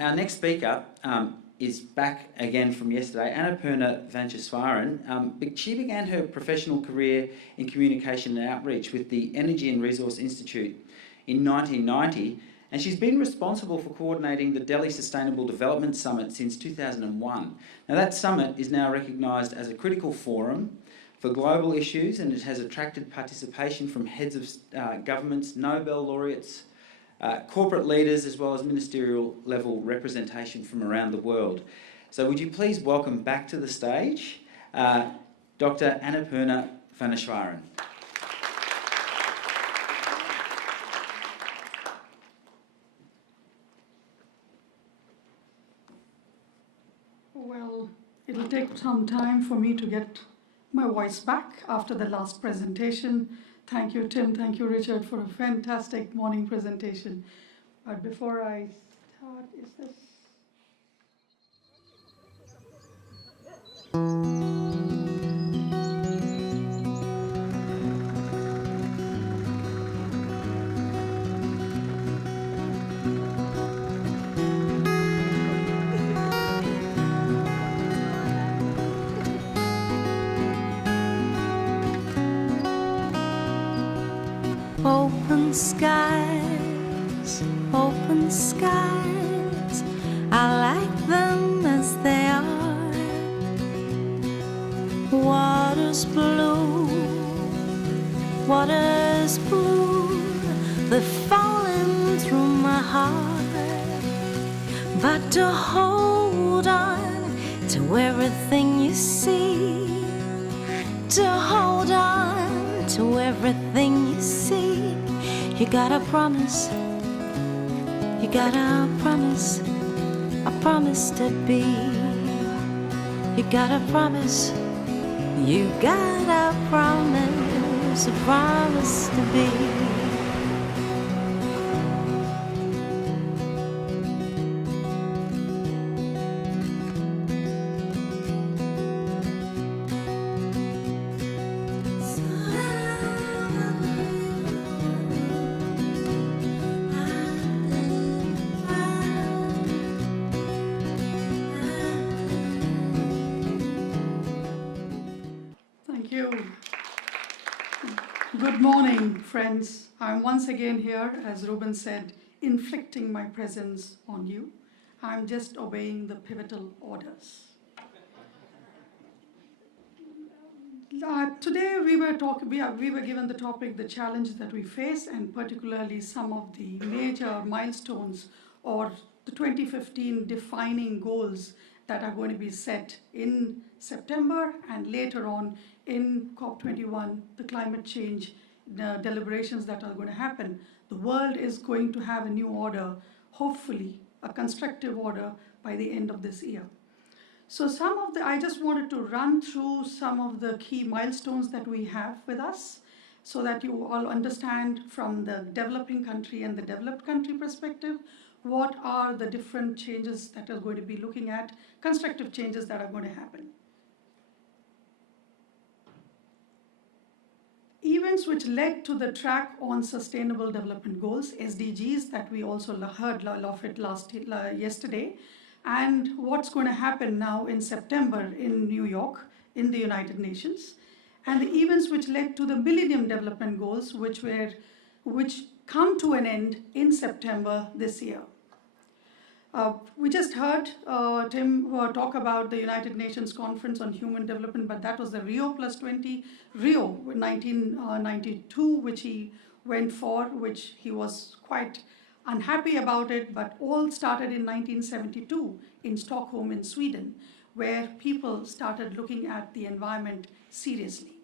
Our next speaker is back again from yesterday, Annapurna Vancheswaran. She began her professional career in communication and outreach with the Energy and Resource Institute in 1990, and she's been responsible for coordinating the Delhi Sustainable Development Summit since 2001. Now that summit is now recognised as a critical forum for global issues, and it has attracted participation from heads of governments, Nobel laureates, corporate leaders, as well as ministerial level representation from around the world. So would you please welcome back to the stage Dr. Annapurna Vancheswaran. Well, it'll take some time for me to get my voice back after the last presentation. Thank you, Tim. Thank you, Richard, for a fantastic morning presentation. But before I start, is this? Open skies, open skies, I like them as they are. Water's blue, water's blue, they're falling through my heart. But to hold on to everything you see, to hold on to everything you see, you gotta promise, you gotta promise, a promise to be. You gotta promise, you gotta promise, a promise to be. Thank you. Good morning, friends. I'm once again here, as Ruben said, inflicting my presence on you. I'm just obeying the pivotal orders. Today we were given the topic, the challenges that we face, and particularly some of the major milestones or the 2015 defining goals that are going to be set in September and later on in COP21, the climate change deliberations that are going to happen. The world is going to have a new order, hopefully a constructive order by the end of this year. So I just wanted to run through some of the key milestones that we have with us so that you all understand from the developing country and the developed country perspective, what are the different changes that are going to be looking at, constructive changes that are going to happen. Events which led to the track on Sustainable Development Goals, SDGs, that we also heard of it yesterday, and what's going to happen now in September in New York, in the United Nations, and the events which led to the Millennium Development Goals, which come to an end in September this year. We just heard Tim talk about the United Nations Conference on Human Development, but that was the Rio +20, Rio 1992, which he went for, which he was quite unhappy about it, but all started in 1972 in Stockholm in Sweden, where people started looking at the environment seriously.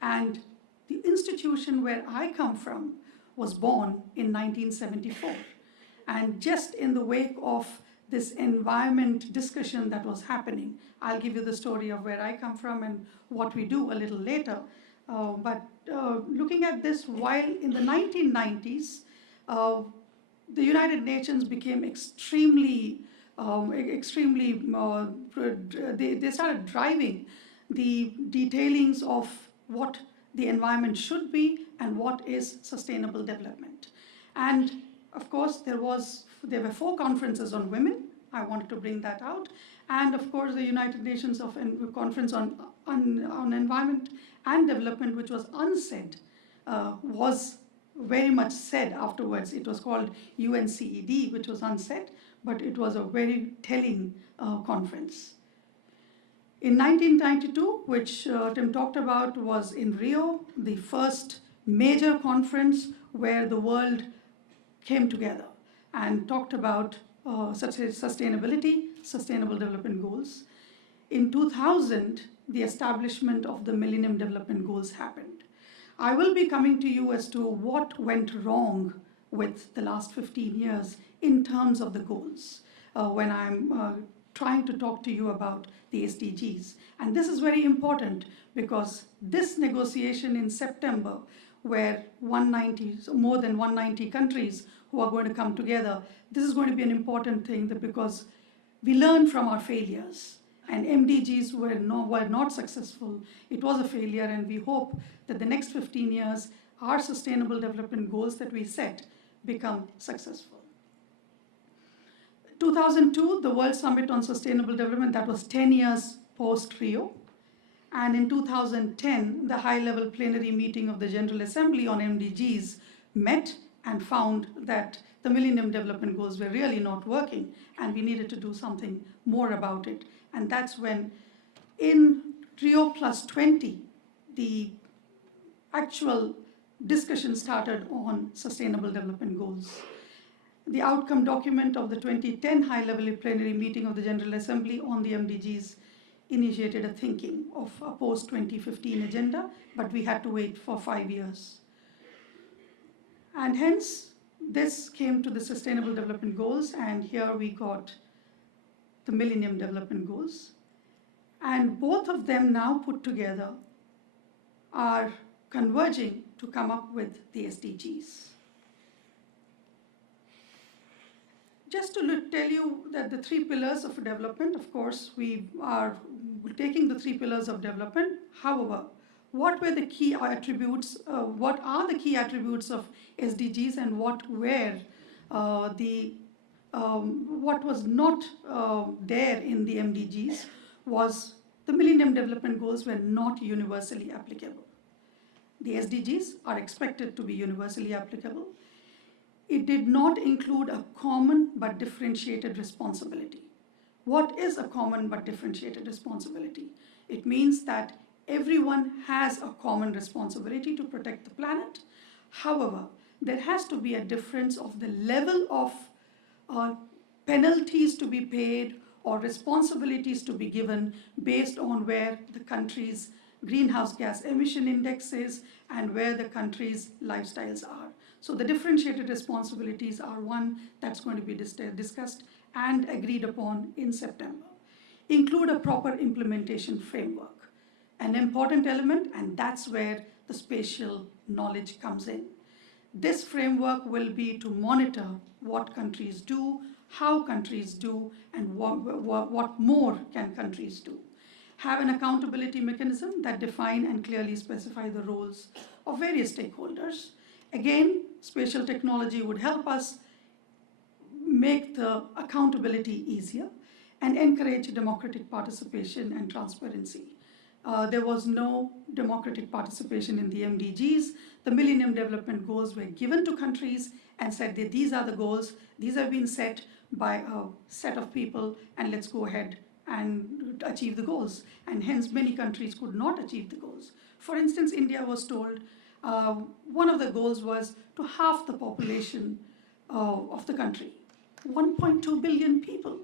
And the institution where I come from was born in 1974. And just in the wake of this environment discussion that was happening, I'll give you the story of where I come from and what we do a little later. But looking at this, while in the 1990s, the United Nations became they started driving the detailings of what the environment should be and what is sustainable development. And of course, there were 4 conferences on women, I wanted to bring that out. And of course, the United Nations Conference on Environment and Development, which was unsaid, was very much said afterwards. It was called UNCED, which was unsaid, but it was a very telling conference. In 1992, which Tim talked about, was in Rio, the first major conference where the world came together and talked about sustainability, sustainable development goals. In 2000, the establishment of the Millennium Development Goals happened. I will be coming to you as to what went wrong with the last 15 years in terms of the goals when I'm trying to talk to you about the SDGs. And this is very important because this negotiation in September, where more than 190 countries who are going to come together, this is going to be an important thing because we learn from our failures. And MDGs were not successful. It was a failure, and we hope that the next 15 years, our sustainable development goals that we set become successful. 2002, the World Summit on Sustainable Development, that was 10 years post-Rio. And in 2010, the high-level plenary meeting of the General Assembly on MDGs met and found that the Millennium Development Goals were really not working, and we needed to do something more about it. And that's when, in Rio Plus 20, the actual discussion started on sustainable development goals. The outcome document of the 2010 high-level plenary meeting of the General Assembly on the MDGs initiated a thinking of a post-2015 agenda, but we had to wait for 5 years. And hence, this came to the Sustainable Development Goals, and here we got the Millennium Development Goals. And both of them now put together are converging to come up with the SDGs. Just to tell you that the 3 pillars of development, of course, we are taking the 3 pillars of development. However, what were the key attributes, what are the key attributes of SDGs, and what was not there in the MDGs was the Millennium Development Goals were not universally applicable. The SDGs are expected to be universally applicable. It did not include a common but differentiated responsibility. What is a common but differentiated responsibility? It means that everyone has a common responsibility to protect the planet. However, there has to be a difference of the level of penalties to be paid or responsibilities to be given based on where the country's greenhouse gas emission index is and where the country's lifestyles are. So the differentiated responsibilities are one that's going to be discussed and agreed upon in September. Include a proper implementation framework, an important element, and that's where the spatial knowledge comes in. This framework will be to monitor what countries do, how countries do, and what more can countries do. Have an accountability mechanism that define and clearly specify the roles of various stakeholders. Again, spatial technology would help us make the accountability easier and encourage democratic participation and transparency. There was no democratic participation in the MDGs. The Millennium Development Goals were given to countries and said that these are the goals, these have been set by a set of people, and let's go ahead and achieve the goals. And hence many countries could not achieve the goals. For instance, India was told one of the goals was to halve the population of the country. 1.2 billion people.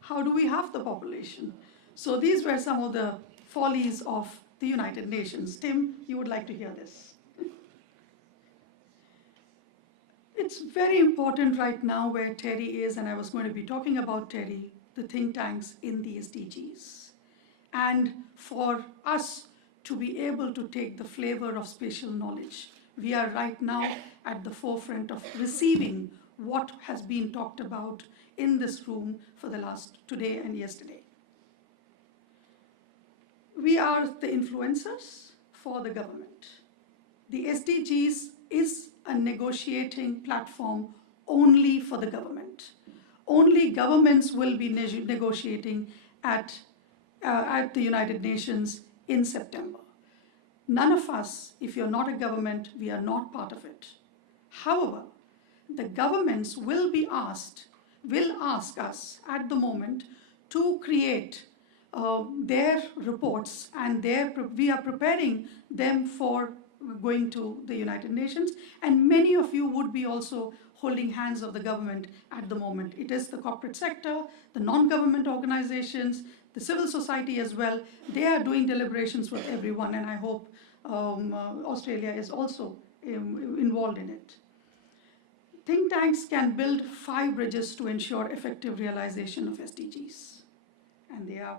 How do we halve the population? So these were some of the follies of the United Nations. Tim, you would like to hear this. It's very important right now where Terry is, and I was going to be talking about Terry, the think tanks in the SDGs. And for us to be able to take the flavor of spatial knowledge, we are right now at the forefront of receiving what has been talked about in this room for the last today and yesterday. We are the influencers for the government. The SDGs is a negotiating platform only for the government. Only governments will be negotiating at the United Nations in September. None of us, if you're not a government, we are not part of it. However, the governments will ask us at the moment to create their reports, and we are preparing them for going to the United Nations, and many of you would be also holding hands of the government at the moment. It is the corporate sector, the non-government organizations, the civil society as well. They are doing deliberations with everyone, and I hope Australia is also involved in it. Think tanks can build 5 bridges to ensure effective realization of SDGs. And they are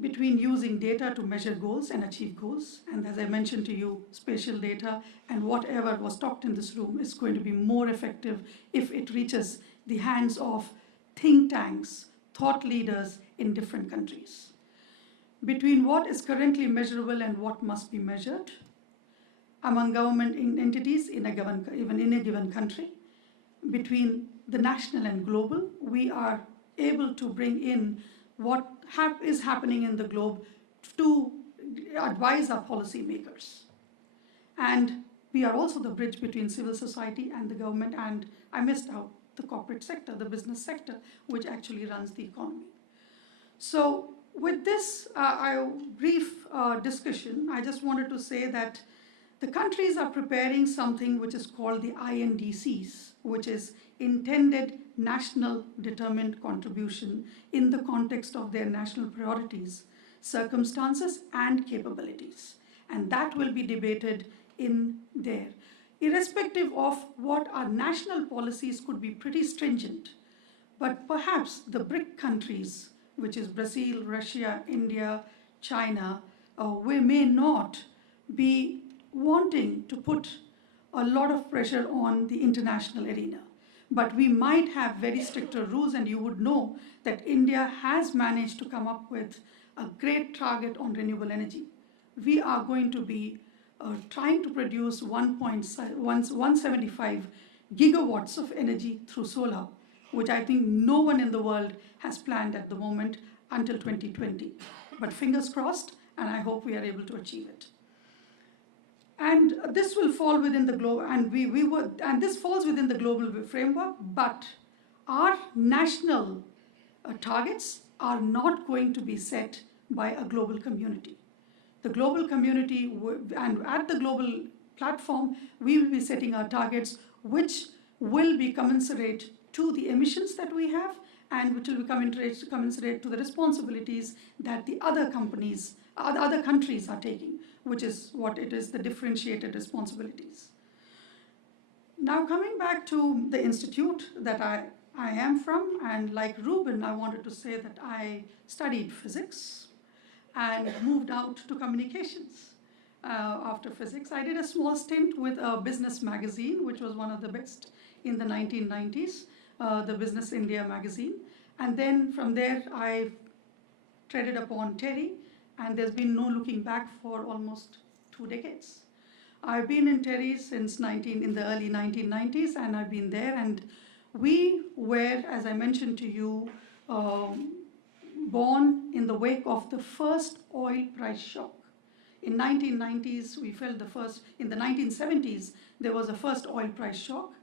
between using data to measure goals and achieve goals. And as I mentioned to you, spatial data and whatever was talked in this room is going to be more effective if it reaches the hands of think tanks, thought leaders in different countries. Between what is currently measurable and what must be measured among government entities in a given country, between the national and global, we are able to bring in what is happening in the globe to advise our policymakers. And we are also the bridge between civil society and the government, and I missed out the corporate sector, the business sector, which actually runs the economy. So with this brief discussion, I just wanted to say that the countries are preparing something which is called the INDCs, which is Intended National Determined Contribution in the context of their national priorities, circumstances, and capabilities. And that will be debated in there. Irrespective of what our national policies could be pretty stringent, but perhaps the BRIC countries, which is Brazil, Russia, India, China, we may not be wanting to put a lot of pressure on the international arena. But we might have very stricter rules, and you would know that India has managed to come up with a great target on renewable energy. We are going to be trying to produce 175 gigawatts of energy through solar, which I think no one in the world has planned at the moment until 2020. But fingers crossed, and I hope we are able to achieve it. And this will fall within the global, and this falls within the global framework, but our national targets are not going to be set by a global community. The global community, and at the global platform, we will be setting our targets, which will be commensurate to the emissions that we have, and which will be commensurate to the responsibilities that the other countries are taking, which is what it is, the differentiated responsibilities. Now coming back to the institute that I am from, and like Ruben, I wanted to say that I studied physics and moved out to communications after physics. I did a small stint with a business magazine, which was one of the best in the 1990s, the Business India magazine. And then from there, I treaded upon TERI, and there's been no looking back for almost 2 decades. I've been in TERI since in the early 1990s, and I've been there, and we were, as I mentioned to you, born in the wake of the first oil price shock. In 1990s, we felt in the 1970s, there was a first oil price shock,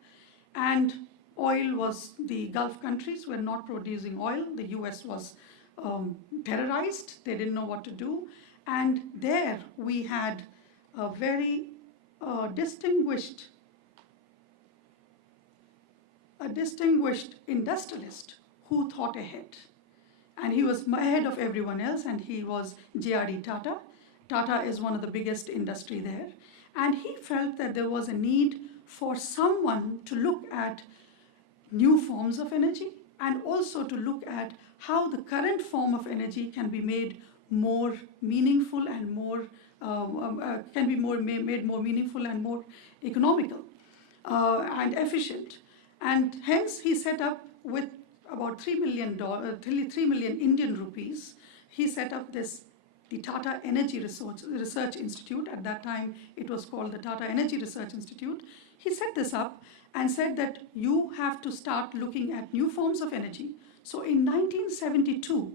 and the Gulf countries were not producing oil. The US was terrorized. They didn't know what to do. And there we had a very distinguished industrialist who thought ahead. And he was ahead of everyone else, and he was J.R.D. Tata. Tata is one of the biggest industry there. And he felt that there was a need for someone to look at new forms of energy, and also to look at how the current form of energy can be made more meaningful and made more meaningful and more economical and efficient. And hence he set up, with about $3 million Indian rupees, he set up the Tata Energy Research Institute. At that time, it was called the Tata Energy Research Institute. he set this up and said that you have to start looking at new forms of energy. So in 1972,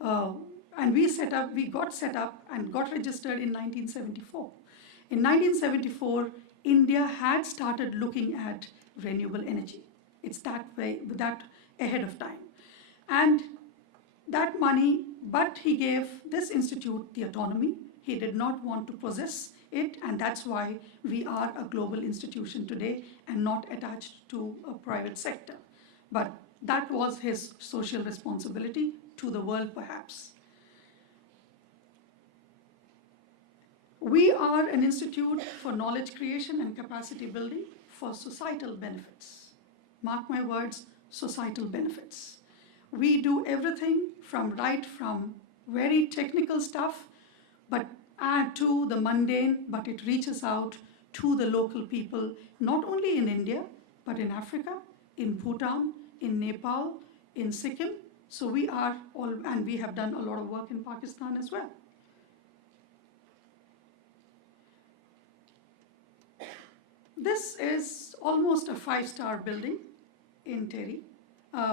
and we got set up and got registered in 1974. In 1974, India had started looking at renewable energy. It's that way, that ahead of time. And that money, but he gave this institute the autonomy. He did not want to possess it, and that's why we are a global institution today and not attached to a private sector. But that was his social responsibility to the world, perhaps. We are an institute for knowledge creation and capacity building for societal benefits. Mark my words, societal benefits. We do everything from very technical stuff, but add to the mundane, but it reaches out to the local people, not only in India, but in Africa, in Bhutan, in Nepal, in Sikkim. So we are all, and we have done a lot of work in Pakistan as well. This is almost a 5-star building in Terry,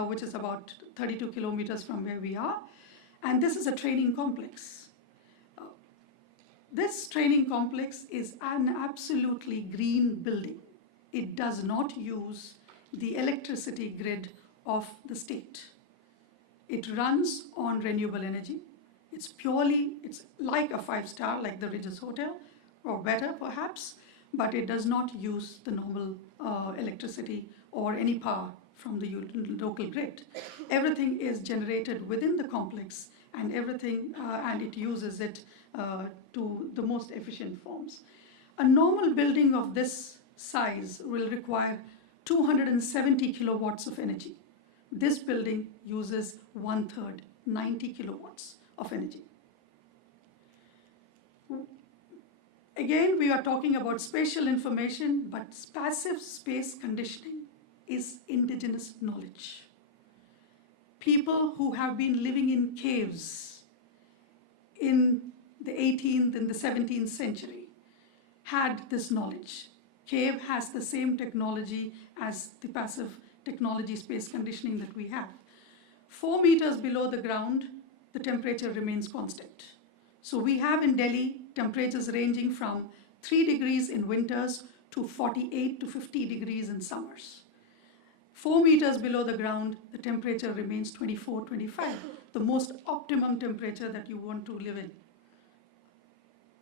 which is about 32 kilometers from where we are. And this is a training complex. This training complex is an absolutely green building. It does not use the electricity grid of the state. It runs on renewable energy. It's like a 5-star, like the Ridges Hotel, or better perhaps, but it does not use the normal electricity or any power from the local grid. Everything is generated within the complex, and and it uses it to the most efficient forms. A normal building of this size will require 270 kilowatts of energy. This building uses 1/3, 90 kilowatts of energy. Again, we are talking about spatial information, but passive space conditioning is indigenous knowledge. People who have been living in caves in the 18th and the 17th century had this knowledge. Cave has the same technology as the passive technology space conditioning that we have. 4 meters below the ground, the temperature remains constant. So we have in Delhi temperatures ranging from 3 degrees in winters to 48 to 50 degrees in summers. 4 meters below the ground, the temperature remains 24, 25, the most optimum temperature that you want to live in.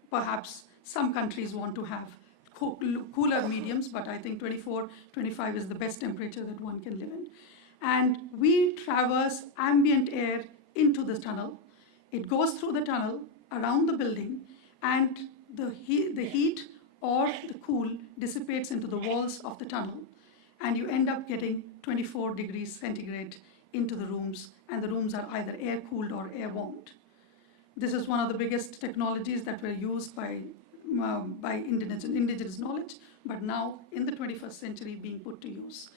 Perhaps some countries want to have cooler mediums, but I think 24, 25 is the best temperature that one can live in. And we traverse ambient air into the tunnel. It goes through the tunnel, around the building, and the heat or the cool dissipates into the walls of the tunnel, and you end up getting 24 degrees centigrade into the rooms, and the rooms are either air cooled or air warmed. This is one of the biggest technologies that were used by indigenous knowledge, but now in the 21st century being put to use.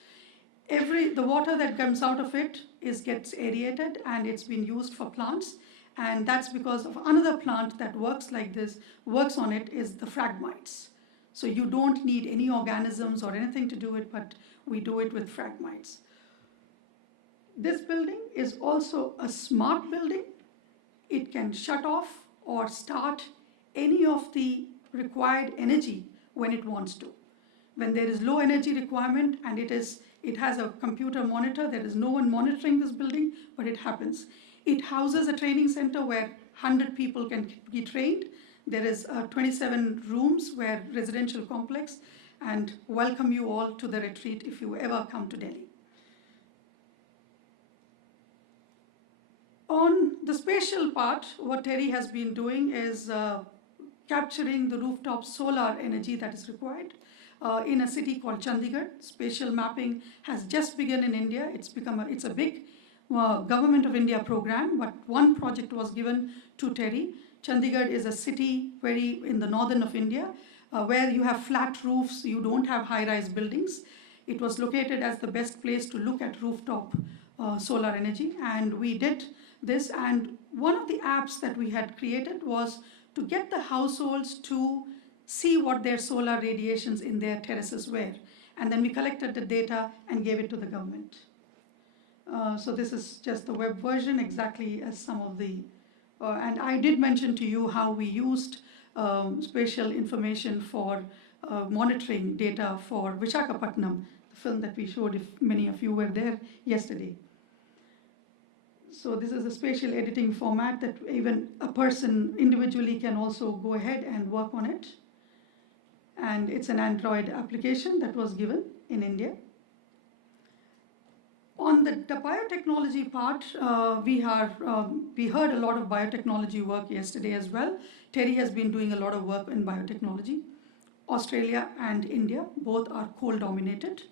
The water that comes out of it gets aerated, and it's been used for plants, and that's because of another plant that works like this, works on it, is the phragmites. So you don't need any organisms or anything to do it, but we do it with phragmites. This building is also a smart building. It can shut off or start any of the required energy when it wants to. When there is low energy requirement and it has a computer monitor, there is no one monitoring this building, but it happens. It houses a training center where 100 people can be trained. There is 27 rooms where residential complex, and welcome you all to the retreat if you ever come to Delhi. On the spatial part, what Terry has been doing is capturing the rooftop solar energy that is required in a city called Chandigarh. Spatial mapping has just begun in India. It's a big Government of India program, but one project was given to Terry. Chandigarh is a city very in the northern of India, where you have flat roofs, you don't have high-rise buildings. It was located as the best place to look at rooftop solar energy, and we did this. And one of the apps that we had created was to get the households to see what their solar radiations in their terraces were. And then we collected the data and gave it to the government. So this is just the web version, exactly as some of the, and I did mention to you how we used spatial information for monitoring data for Visakhapatnam, the film that we showed, if many of you were there yesterday. So this is a spatial editing format that even a person individually can also go ahead and work on it. And it's an Android application that was given in India. On the biotechnology part, we heard a lot of biotechnology work yesterday as well. Terry has been doing a lot of work in biotechnology. Australia and India, both are coal dominated.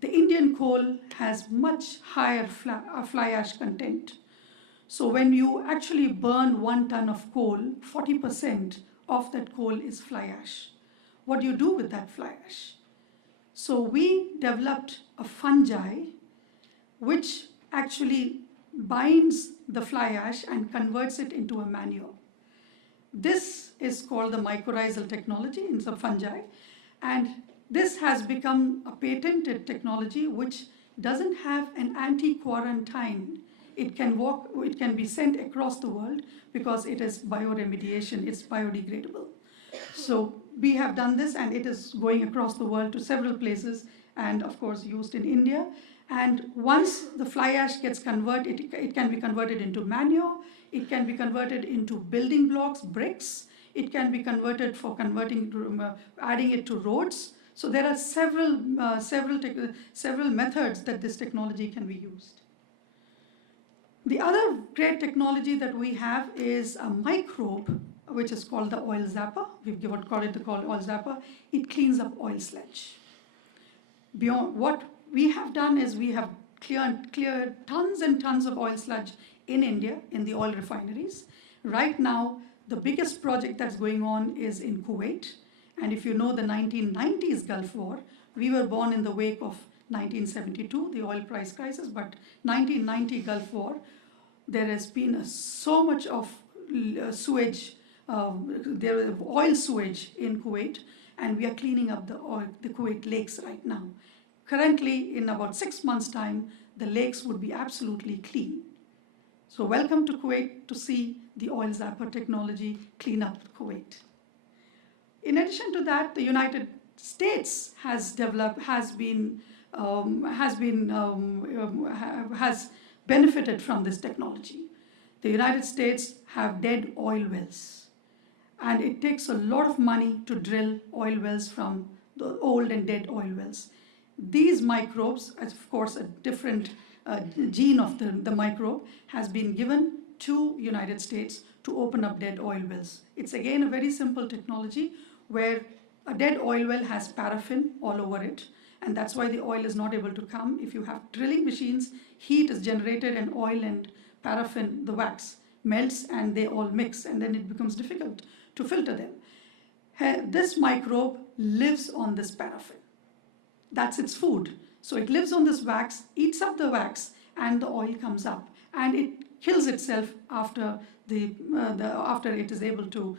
The Indian coal has much higher fly ash content. So when you actually burn 1 ton of coal, 40% of that coal is fly ash. What do you do with that fly ash? So we developed a fungi which actually binds the fly ash and converts it into a manure. This is called the mycorrhizal technology in some fungi, and this has become a patented technology which doesn't have an anti-quarantine. It can be sent across the world because it is bioremediation, it's biodegradable. So we have done this, and it is going across the world to several places, and of course used in India. And once the fly ash gets converted, it can be converted into manure, it can be converted into building blocks, bricks, it can be converted for adding it to roads. So there are several methods that this technology can be used. The other great technology that we have is a microbe, which is called the oil zapper. We've called it the oil zapper. It cleans up oil sludge. Beyond what we have done is we have cleared tons and tons of oil sludge in India, in the oil refineries. Right now, the biggest project that's going on is in Kuwait. And if you know the 1990s Gulf War, we were born in the wake of 1972, the oil price crisis, but 1990 Gulf War, there has been so much of sewage, there is oil sewage in Kuwait, and we are cleaning up the Kuwait lakes right now. Currently, in about 6 months' time, the lakes would be absolutely clean. So welcome to Kuwait to see the oil zapper technology clean up Kuwait. In addition to that, the United States has benefited from this technology. The United States have dead oil wells, and it takes a lot of money to drill oil wells from the old and dead oil wells. These microbes, of course, a different gene of the microbe has been given to United States to open up dead oil wells. It's again a very simple technology where a dead oil well has paraffin all over it, and that's why the oil is not able to come. If you have drilling machines, heat is generated and oil and paraffin, the wax, melts and they all mix, and then it becomes difficult to filter them. This microbe lives on this paraffin. That's its food. So it lives on this wax, eats up the wax, and the oil comes up, and it kills itself after it is able to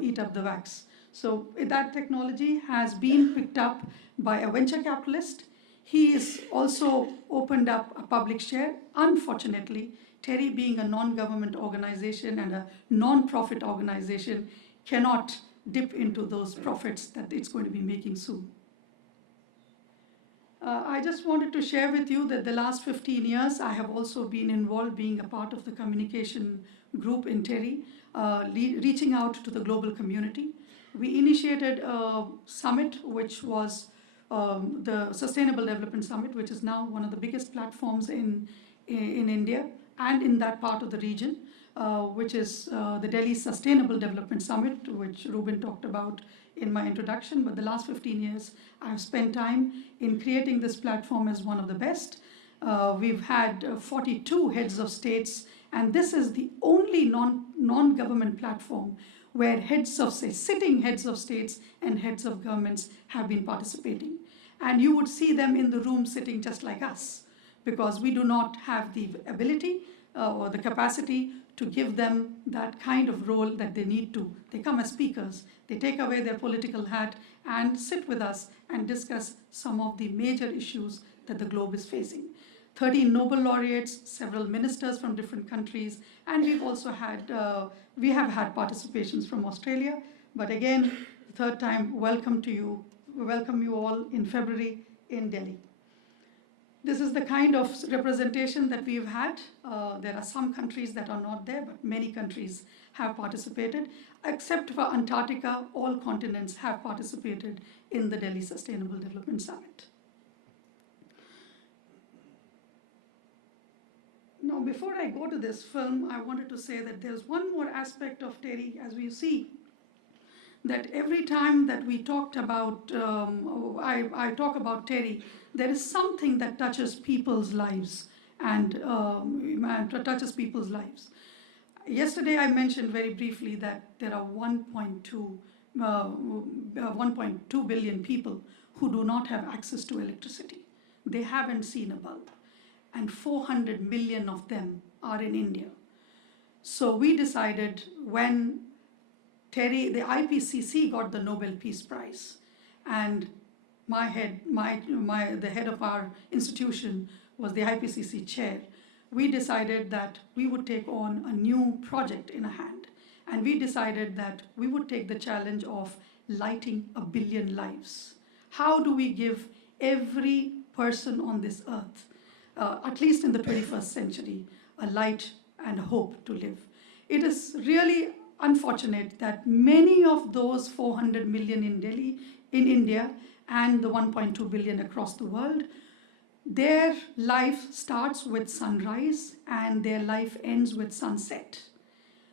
eat up the wax. So that technology has been picked up by a venture capitalist. He has also opened up a public share. Unfortunately, Terry, being a non-government organization and a non-profit organization, cannot dip into those profits that it's going to be making soon. I just wanted to share with you that the last 15 years, I have also been involved being a part of the communication group in Terry, reaching out to the global community. We initiated a summit, which was the Sustainable Development Summit, which is now one of the biggest platforms in India and in that part of the region, which is the Delhi Sustainable Development Summit, which Ruben talked about in my introduction. But the last 15 years, I've spent time in creating this platform as one of the best. We've had 42 heads of states, and this is the only non-government platform where sitting heads of states and heads of governments have been participating. And you would see them in the room sitting just like us. because we do not have the ability or the capacity to give them that kind of role that they need to. They come as speakers, they take away their political hat and sit with us and discuss some of the major issues that the globe is facing. 13 Nobel laureates, several ministers from different countries, and we've also had, we have had participations from Australia. But again, the third time, welcome to you. We welcome you all in February in Delhi. This is the kind of representation that we've had. There are some countries that are not there, but many countries have participated. Except for Antarctica, all continents have participated in the Delhi Sustainable Development Summit. Now, before I go to this film, I wanted to say that there's one more aspect of TERI, as we see, that every time that we talked about, I talk about TERI, there is something that touches people's lives and touches people's lives. Yesterday, I mentioned very briefly that there are 1.2 billion people who do not have access to electricity. They haven't seen a bulb, and 400 million of them are in India. So we decided when TERI, the IPCC got the Nobel Peace Prize, and the head of our institution was the IPCC chair, we decided that we would take on a new project in hand. And we decided that we would take the challenge of lighting 1 billion lives. How do we give every person on this earth, at least in the 21st century, a light and a hope to live? It is really unfortunate that many of those 400 million in Delhi, in India, and the 1.2 billion across the world, their life starts with sunrise and their life ends with sunset.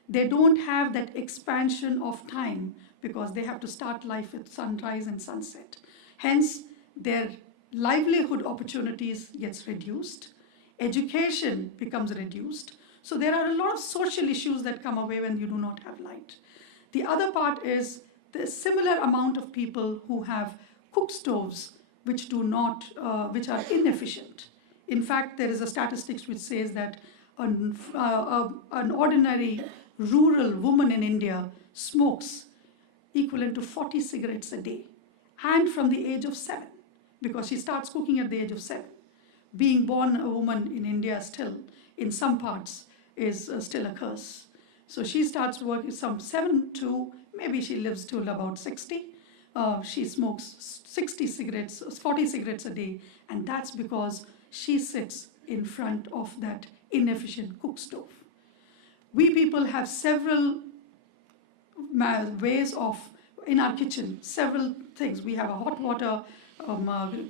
They don't have that expansion of time because they have to start life with sunrise and sunset. Hence, their livelihood opportunities gets reduced, education becomes reduced. So there are a lot of social issues that come away when you do not have light. The other part is the similar amount of people who have cook stoves which are inefficient. In fact, there is a statistics which says that an ordinary rural woman in India smokes equivalent to 40 cigarettes a day, and from the age of 7, because she starts cooking at the age of 7. Being born a woman in India still, in some parts, is still a curse. So she starts working from 7 to, maybe she lives till about 60. She smokes 40 cigarettes a day, and that's because she sits in front of that inefficient cook stove. We people have several ways of, in our kitchen, several things. We have a hot water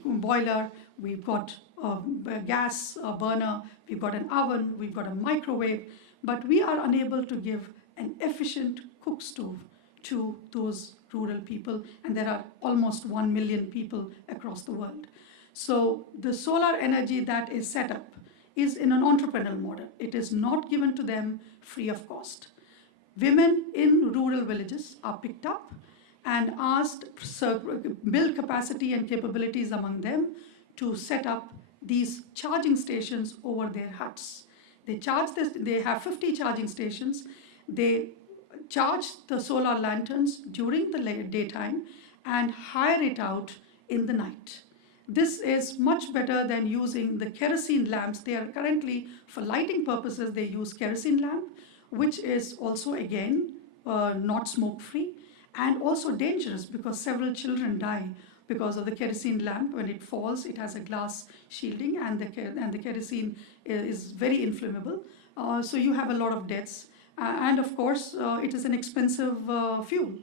boiler, we've got a gas burner, we've got an oven, we've got a microwave, but we are unable to give an efficient cook stove to those rural people, and there are almost 1 million people across the world. So the solar energy that is set up is in an entrepreneurial model. It is not given to them free of cost. Women in rural villages are picked up and asked to build capacity and capabilities among them to set up these charging stations over their huts. They charge this, they have 50 charging stations. They charge the solar lanterns during the daytime and hire it out in the night. This is much better than using the kerosene lamps. They are currently, for lighting purposes, they use kerosene lamp, which is also, again, not smoke-free and also dangerous because several children die because of the kerosene lamp. When it falls, it has a glass shielding, and the kerosene is very inflammable. So you have a lot of deaths. And of course, it is an expensive fuel.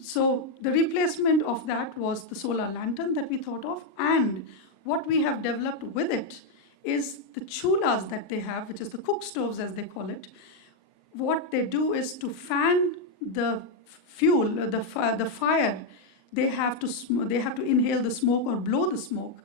So the replacement of that was the solar lantern that we thought of. And what we have developed with it is the chulas that they have, which is the cook stoves as they call it. What they do is to fan the fuel, the fire. They have to inhale the smoke or blow the smoke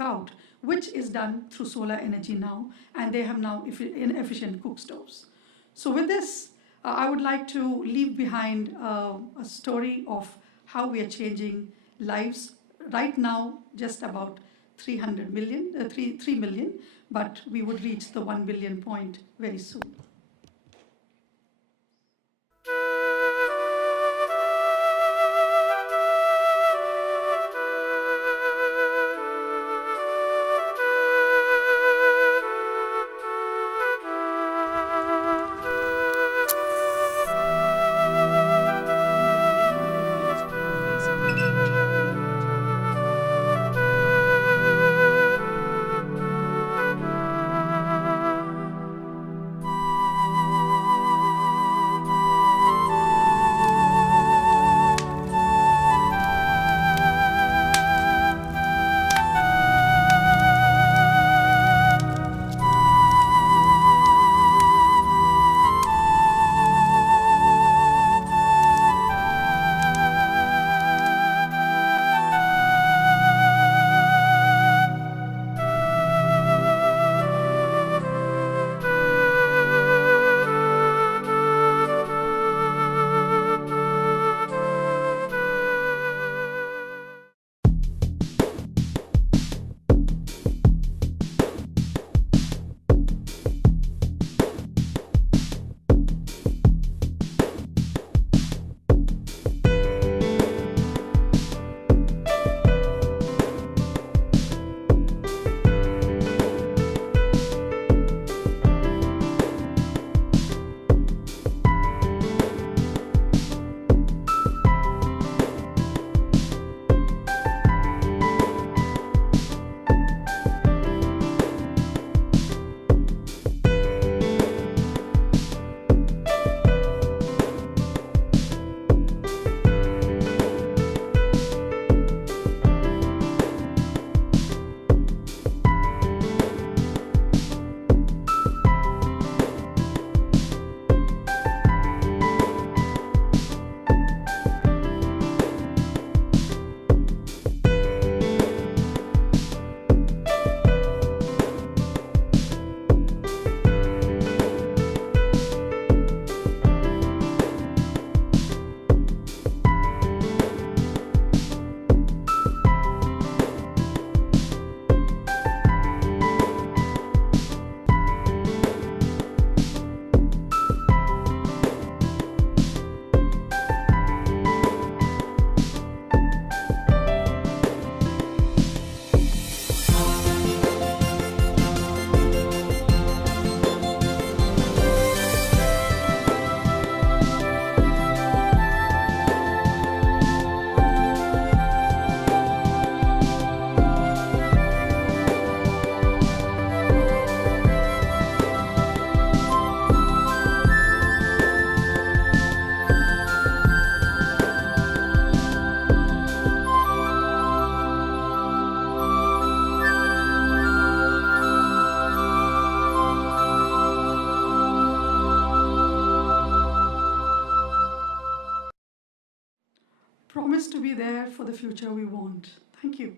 out, which is done through solar energy now. And they have now inefficient cook stoves. So with this, I would like to leave behind a story of how we are changing lives. Right now, just about 3 million, but we would reach the 1 billion point very soon. Promise to be there for the future we want. Thank you.